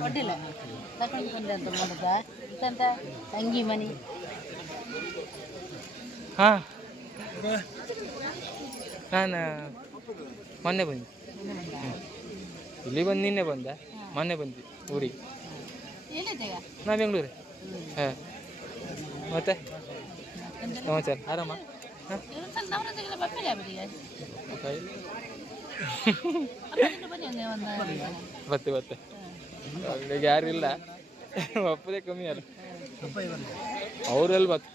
ಕೊಡ್ಡಿಲ್ಲ ತಕೊಂಡು ಬಂದೆ ಅಂತ ಮಾಡುದಾ ಎಂತ ತಂಗಿ ಮನಿ ಹಾಂ ನಾನು ಮೊನ್ನೆ ಬಂದೆ ಇಲ್ಲಿ ಬಂದು ನಿನ್ನೆ ಬಂದೆ ಮೊನ್ನೆ ಬಂದ್ವಿ ಊರಿಗೆ ನಾ ಬೆಂಗಳೂರು ಹಾಂ ಮತ್ತೆ ಸಮಾಚಾರ ಆರಾಮ ಹಾಂ ಬತ್ತೆ ಬತ್ತೆ ಅವಳಿಗೆ ಯಾರಿಲ್ಲ ಒಪ್ಪದೇ ಕಮ್ಮಿ ಅಲ್ಲ ಅವರೆಲ್ಲ ಬತ್ತು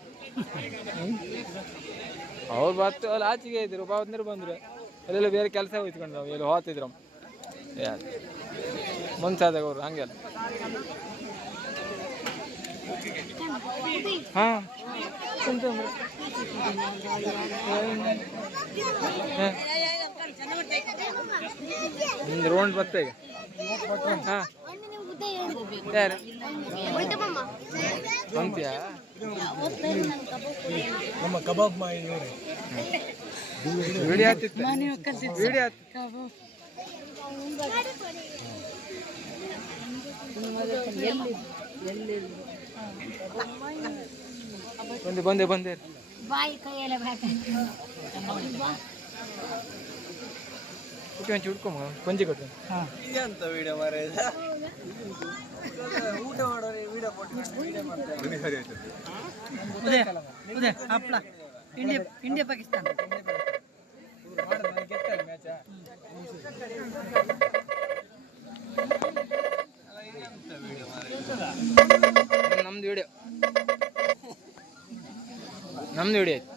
ಅವ್ರು ಬತ್ತು ಅಲ್ಲಿ ಆಚೆಗೆ ಇದ್ರು ಬಂದರು ಬಂದರು ಅಲ್ಲೆಲ್ಲ ಬೇರೆ ಕೆಲಸ ಹೋಯ್ತ್ಕೊಂಡು ನಾವು ಎಲ್ಲಿ ಹೋಗ್ತಿದ್ರು ಯಾರು ಮನ್ಸಾದಾಗ ಅವರು ಹಂಗೆಲ್ಲ ಹಾಂ ನಿಂದು ರೌಂಡ್ ಬತ್ತ ಈಗ ಹಾಂ ಯಾರು ಅಂತ್ಯಾ ನಮ್ಮ ಕಬಾಬ್ ವಿಡಿಯೋ ಆಗ್ತಿತ್ತು ವಿಡಿಯೋ ಬಂದೆ ಬಂದೆ ಬಾಯಿ ಕೈಯೆಲ್ಲ ಒಂಚು ಹುಡ್ಕೊಂಬ ಕೊಂಜಿ ಕೊಟ್ಟು ಅಂತ ವಿಡಿಯೋ ಮಾರ ಊಟ ಮಾಡೋರು ವಿಡಿಯೋ ಹಪ್ಪಳ ಇಂಡಿಯಾ ಪಾಕಿಸ್ತಾನ ನಮ್ದು ವಿಡಿಯೋ ನಮ್ದು ವಿಡಿಯೋ ಆಯ್ತು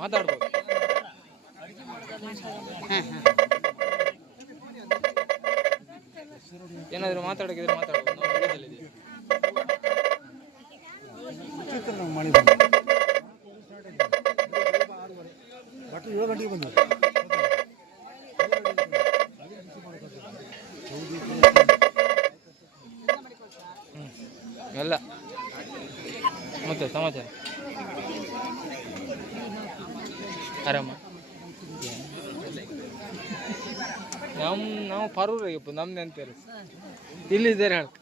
ಮಾತಾಡ್ಬೋದು ಏನಾದರೂ ಮಾತಾಡೋಕಿದ್ರೆ ಮಾತಾಡ್ಬೋದು ನಾವು ವಿಡಿಯೋದಲ್ಲಿದ್ದೀವಿ ಬಟ್ 7 ಗಂಟೆಗೆ ಬಂದ ಎಲ್ಲ ಮತ್ತೆ ಸಮಾಚಾರ ಆರಾಮ ನಾವು ಪರೂರಾಗಿಪ್ಪ ನಮ್ದು ಅಂತಾರೆ ಇಲ್ಲಿದ್ದಾರೆ ಹೇಳಕ್ಕೆ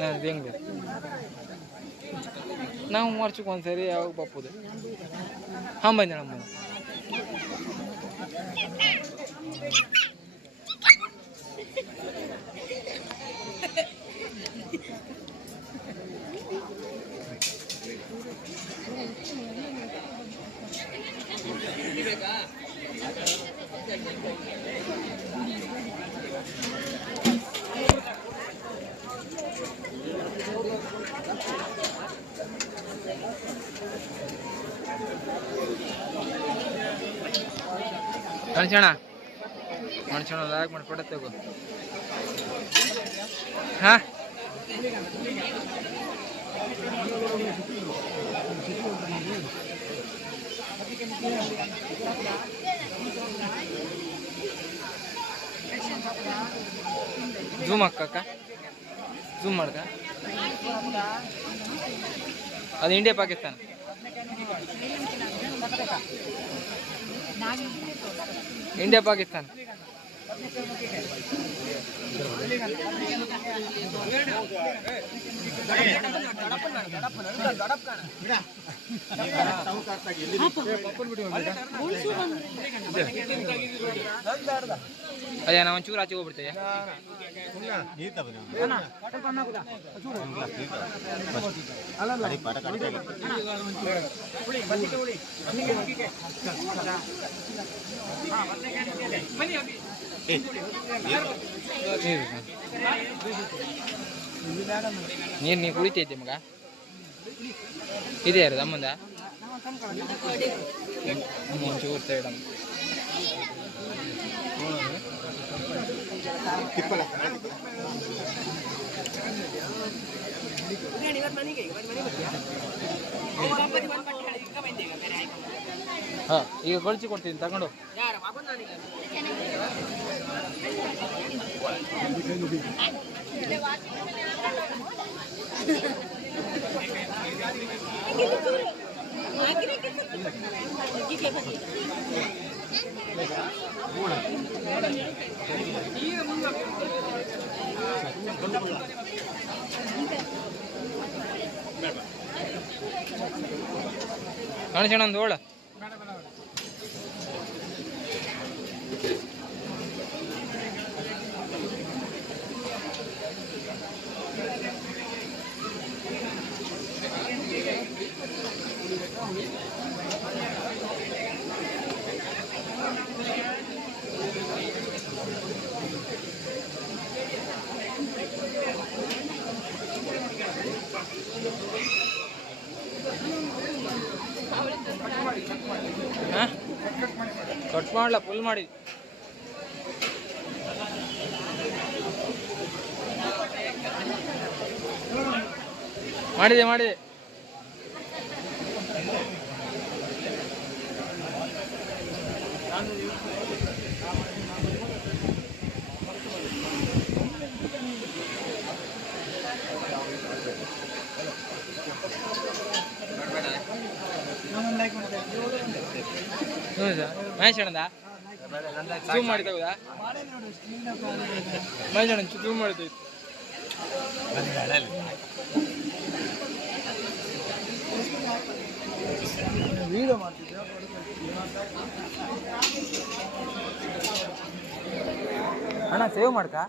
ನಾನು ಬೆಂಗಳೂರು ನಾವು ವರ್ಷಕ್ಕೆ ಒಂದ್ಸರಿ ಯಾವಾಗ ಬಪ್ಪುದು ಹಾಂ ಬಂದೆ ನಮ್ಮ ಮನುಷ್ಯಣ ಮನುಷ್ಯಣ ಲಾಕ್ ಮಾಡಿ ಫೋಟೋ ತೆಗೋ ಹಾಂ ಝೂಮ್ ಹಾಕಕ್ಕ ಝೂಮ್ ಮಾಡ್ಕ ಅದು ಇಂಡಿಯಾ ಪಾಕಿಸ್ತಾನ ಇಂಡಿಯಾ ಪಾಕಿಸ್ತಾನ ಅಯ್ಯ ನಾವು ಒಂಚೂರು ಆಚೆ ಹೋಗ್ಬಿಡ್ತೇವೆ ನೀರು ನೀರು ಕುಡಿತೈತೆ ಮಗ ಇದೆ ಯಾರು ಅಮ್ಮಂದ ಅಮ್ಮ ಒಂಚೂರು ಸೈಡ್ ಅಮ್ಮ ಹಾಂ ಈಗ ಕಳಿಸಿ ಕೊಡ್ತೀನಿ ತಗೊಂಡು ಕಾಣಿಸೋಣ ಒಂದು ಓಳ ಕಟ್ ಮಾಡಲ ಫುಲ್ ಮಾಡಿ ಮಾಡಿದೆ ಮಾಡಿದೆ ಮಹೇಶ್ ಅಣ್ಣದ ಜೂಮ್ ಮಾಡಿ ತಗೋದಾ ಮಹೇಶ್ ಅಣ್ಣ ಜೂಮ್ ಮಾಡಿದ್ದು ವಿಡಿಯೋ ಮಾಡ್ತಿದ್ದೆ ಅಣ್ಣ ಸೇವ್ ಮಾಡ್ಕಾ